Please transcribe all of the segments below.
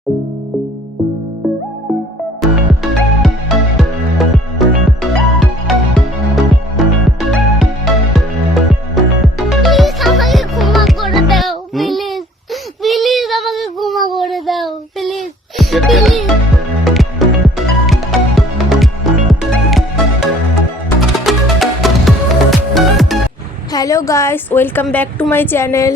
Hello guys, welcome back to my channel.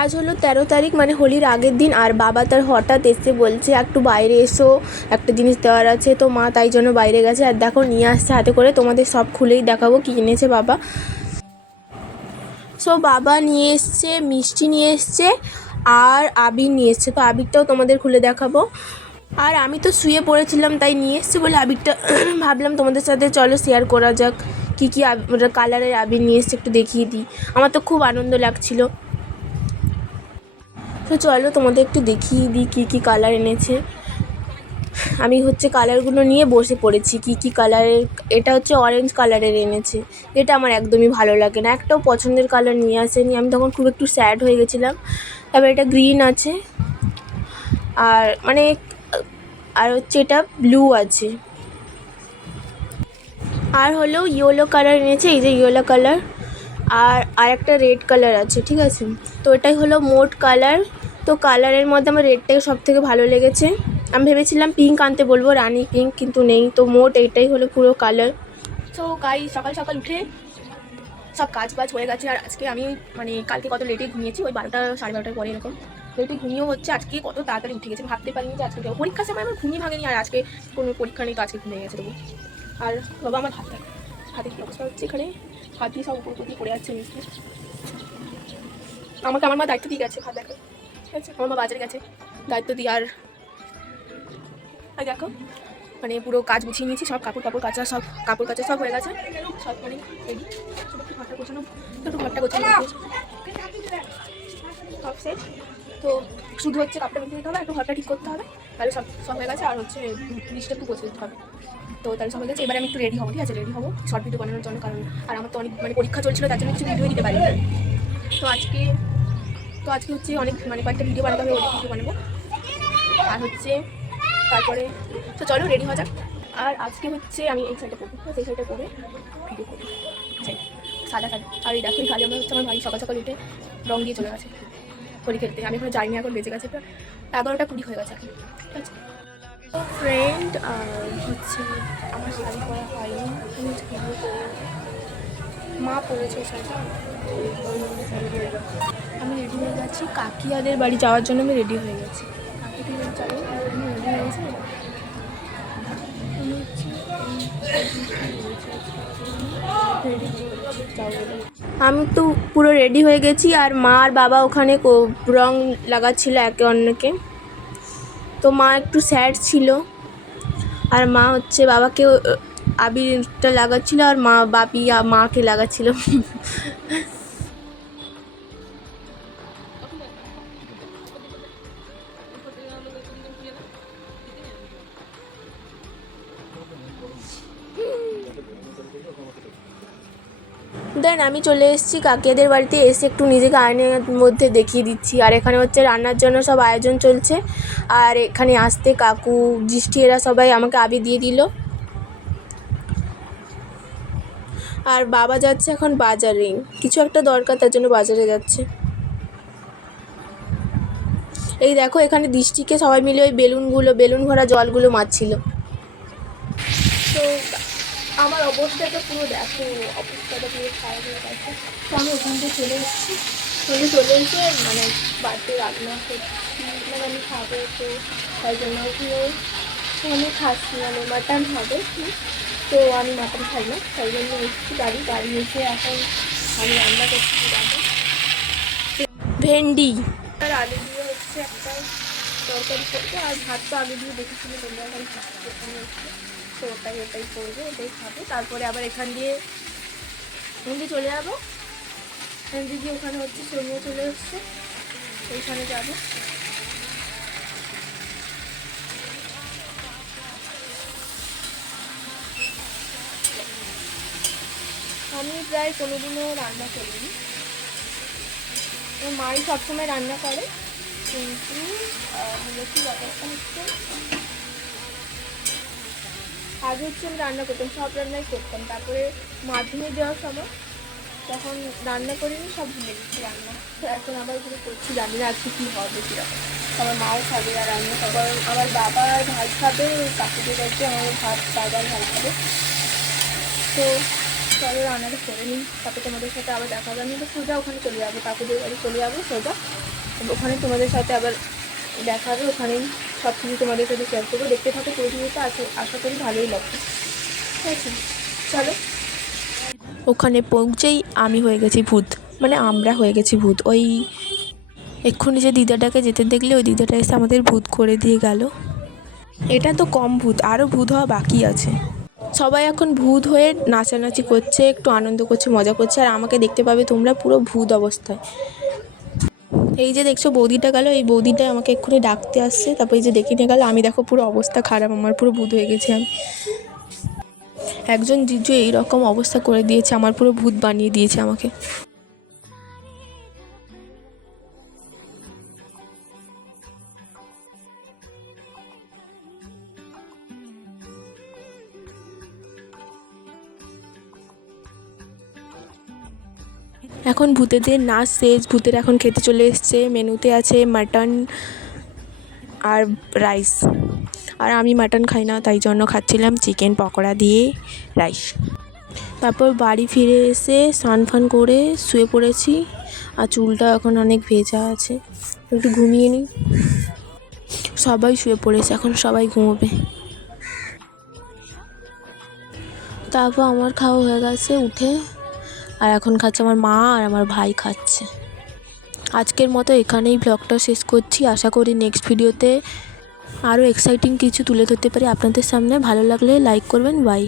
আজ হলো 13 তারিখ, মানে হোলির আগের দিন। আর বাবা তার হঠাৎ এসে বলছে একটু বাইরে এসো, একটা জিনিস দেওয়ার আছে। তো মা তাই জন্য বাইরে গেছে। আর দেখো নিয়ে আসছে হাতে করে, তোমাদের সব খুলেই দেখাবো কী এনেছে বাবা। সো বাবা নিয়ে এসছে মিষ্টি, নিয়ে এসছে আর আবির নিয়ে এসছে। তো আবিরটাও তোমাদের খুলে দেখাবো। আর আমি তো শুয়ে পড়েছিলাম, তাই নিয়ে এসছে বলে আবিরটা ভাবলাম তোমাদের সাথে চলো শেয়ার করা যাক। কী কী কালারের আবির নিয়ে এসছে একটু দেখিয়ে দিই। আমার তো খুব আনন্দ লাগছিল। তো চলো তোমাদের একটু দেখিয়ে দিই কী কী কালার এনেছে। আমি হচ্ছে কালারগুলো নিয়ে বসে পড়েছি। কী কী কালারের, এটা হচ্ছে অরেঞ্জ কালারের এনেছে। এটা আমার একদমই ভালো লাগে না, একটাও পছন্দের কালার নিয়ে আসেনি। আমি তখন খুব একটু স্যাড হয়ে গেছিলাম। তারপর এটা গ্রিন আছে, আর মানে আর হচ্ছে এটা ব্লু আছে, আর হলো ইয়েলো কালার এনেছে, এই যে ইয়েলো কালার, আর একটা রেড কালার আছে, ঠিক আছে। তো এটাই হলো মোট কালার। তো কালারের মধ্যে আমার রেডটাই সব থেকে ভালো লেগেছে। আমি ভেবেছিলাম পিঙ্ক আনতে বলবো, রানি পিঙ্ক, কিন্তু নেই। তো মোট এইটাই হলো পুরো কালার। তো সকাল সকাল উঠে সব কাজ বাজ হয়ে গেছে। আর আজকে আমি মানে কালকে কত লেটে ঘুমিয়েছি, ওই 12টা 12:30 পরে এরকম লেটে ঘুমিয়েও হচ্ছে। আজকে কত তাড়াতাড়ি উঠে গেছে, ভাবতে পারিনি যে আজকে পরীক্ষার সময় আমার ঘুমিয়ে ভাঙেনি। আর আজকে কোনো পরীক্ষা নেই, তো আজকে ঘুমিয়ে গেছে তবু। আর বাবা আমার হাতে কী অবস্থা হচ্ছে, এখানে হাত দিয়ে সব উপর দিয়ে পড়ে যাচ্ছে মিষ্টি। আমাকে আমার মা দায়িত্ব দিয়ে গেছে ভাত দেখা, ঠিক আছে। আমার মা বাজারে গেছে দায়িত্ব দিয়ে। আর দেখো মানে পুরো কাজ গুছিয়ে নিয়েছি, সব কাপড় কাচা সব হয়ে গেছে, সব মানে রেডি। একটু ঘরটা গোছানো সব শেষ। তো শুধু হচ্ছে কাপড়টা বেঁধে দিতে হবে, একটু ঘরটা ঠিক করতে হবে, তাহলে সব হয়ে গেছে। আর হচ্ছে জিনিসটা একটু গোছিয়ে দিতে হবে। তো তাহলে সব হয়ে গেছে। এবারে আমি একটু রেডি হবো, ঠিক আছে। রেডি হবো শর্ট ভিডিও বানানোর জন্য, কারণ আর আমার তো অনেক মানে পরীক্ষা চলছিল, তার জন্য কিছু ভিডিও দিতে পারিনি। তো আজকে হচ্ছে অনেক মানে কয়েকটা ভিডিও বানাতে হবে, অনেক ভিডিও বানাবো। আর হচ্ছে তারপরে তো চলো রেডি হওয়া যাক। আর আজকে হচ্ছে আমি এই শাড়িটা পরবো, সেই শাড়িটা পরে ভিডিও করবো, সাদা। আর এই দেখো এই কাজে আমরা হচ্ছে আমার ভাই সকাল সকাল উঠে রং দিয়ে চলে গেছে হোলি খেলতে। আমি এখনো যাইনি, এখন বেজে গেছে 11টা 20 হয়ে গেছে এখন, ঠিক আছে। তো ফ্রেন্ড, আর হচ্ছে আমার শাড়ি পরা হয়নি, আমি হচ্ছে ভিডিও করে মা পরেছে শাড়িটা। আমি রেডি হয়ে গেছি, কাকিয়াদের বাড়ি যাওয়ার জন্য আমি রেডি হয়ে গেছি। কাকিদের বাড়ি যাবো, আমি রেডি হয়ে গেছি। আমি তো পুরো রেডি হয়ে গেছি। আর মা আর বাবা ওখানে রং লাগাচ্ছিল একে অন্যকে। তো মা একটু স্যাড ছিল, আর মা হচ্ছে বাবাকে আবিরটা লাগাচ্ছিল, আর বাপি মাকে লাগাচ্ছিল। দেন আমি চলে এসেছি কাকিয়াদের বাড়িতে। এসে একটু নিজেকে আয়নার মধ্যে দেখিয়ে দিচ্ছি। আর এখানে হচ্ছে রান্নার জন্য সব আয়োজন চলছে। আর এখানে আসতে কাকু, দৃষ্টি, এরা সবাই আমাকে আবির দিয়ে দিল। আর বাবা যাচ্ছে এখন বাজারে, কিছু একটা দরকার, তার জন্য বাজারে যাচ্ছে। এই দেখো এখানে দৃষ্টিকে সবাই মিলে ওই বেলুন ভরা জলগুলো মারছিল। তো আমার অবস্থাটা পুরো দেখো, অবস্থাটা পুরো খারাপ হয়ে গেছে। তো আমি ওখান থেকে চলে এসেছি, চলে এসে মানে বাড়িতে রান্না করছি, মানে আমি খাবো। তো তাই জন্য আমি খাচ্ছি, মানে মাটন হবে। তো আমি মাটন খাই না, তাই জন্য এসেছি বাড়ি এসে এখন আমি রান্না করছি। ভেন্ডি আর আলু দিয়ে হচ্ছে একটা তরকারি করবো। আর ভাত তো আলু দিয়ে দেখেছিলো তোমরা, এখন এখানে এসছে। তো ওটাই করবো, ওটাই খাবো। তারপরে আবার এখান দিয়ে চলে যাবো। এখান দিয়ে ওখানে হচ্ছে সোনিয়া চলে এসছে, ওইখানে যাবো। আমি প্রায় কোনোদিনও রান্না করিনি, মাই সবসময় রান্না করে। কিন্তু কি ব্যাপারটা হচ্ছে, আগে হচ্ছে আমি রান্না করতাম, সব রান্নাই করতাম, তারপরে মাধ্যমিক দেওয়ার সময় তখন রান্না করিনি, সব ভুলে গেছি রান্না। তো এখন আবার পুরো করছি, জানি না আজকে কী হবে কীরকম। আমার মাও খাবে আর রান্না খাবো, আমার বাবা ভাত খাবে, কাকুদের কাছে আমার ভাত, বাবা ভাত খাবে। তো চলো রান্নাটা করে নিই, তারপরে তোমাদের সাথে আবার দেখা হবে। আমি তো সোজা ওখানে চলে যাবো, কাকুদের বাড়ি চলে যাবো সোজা, ওখানে তোমাদের সাথে আবার দেখা হবে। ওখানেই সব কিছু তোমাদের সাথে শেয়ার করবো, দেখতে থাকো পুরো ভিডিওটা, আশা করি ভালোই লাগবে। ঠিক আছে, চলো। ওখানে পৌঁছেই আমি হয়ে গেছি ভূত, মানে আমরা হয়ে গেছি ভূত। ওই এক্ষুনি যে দিদাটাকে যেতে দেখলে, ওই দিদাটা এসে আমাদের ভূত করে দিয়ে গেল। এটা তো কম ভূত, আরও ভূত হওয়া বাকি আছে। সবাই এখন ভূত হয়ে নাচানাচি করছে, একটু আনন্দ করছে, মজা করছে, আর আমাকে দেখতে পাবে তোমরা পুরো ভূত অবস্থায়। এই যে দেখছো বৌদিটা গেল, এই বৌদিটাই আমাকে এক্ষুনি ডাকতে আসছে, তারপর এই যে দেখে নিয়ে গেল। আমি দেখো পুরো অবস্থা খারাপ, আমার পুরো ভূত হয়ে গেছি আমি। একজন জিজু এইরকম অবস্থা করে দিয়েছে, আমার পুরো ভূত বানিয়ে দিয়েছে আমাকে। এখন ভূতেদের নাচ শেষ, ভূতের এখন খেতে চলে এসছে। মেনুতে আছে মাটন আর রাইস, আর আমি মাটন খাই না, তাই জন্য খাচ্ছিলাম চিকেন পকোড়া দিয়ে রাইস। তারপর বাড়ি ফিরে এসে স্নান ফান করে শুয়ে পড়েছি, আর চুলটা এখন অনেক ভেজা আছে, একটু ঘুমিয়ে নিই। সবাই শুয়ে পড়েছে, এখন সবাই ঘুমোবে। তারপর আমার খাওয়া হয়ে গেছে উঠে, আর এখন খাচ্ছে আমার মা আর আমার ভাই খাচ্ছে। আজকের মতো এখানেই ব্লগটা শেষ করছি, আশা করি নেক্সট ভিডিওতে আরও এক্সাইটিং কিছু তুলে ধরতে পারি আপনাদের সামনে। ভালো লাগলে লাইক করবেন, বাই।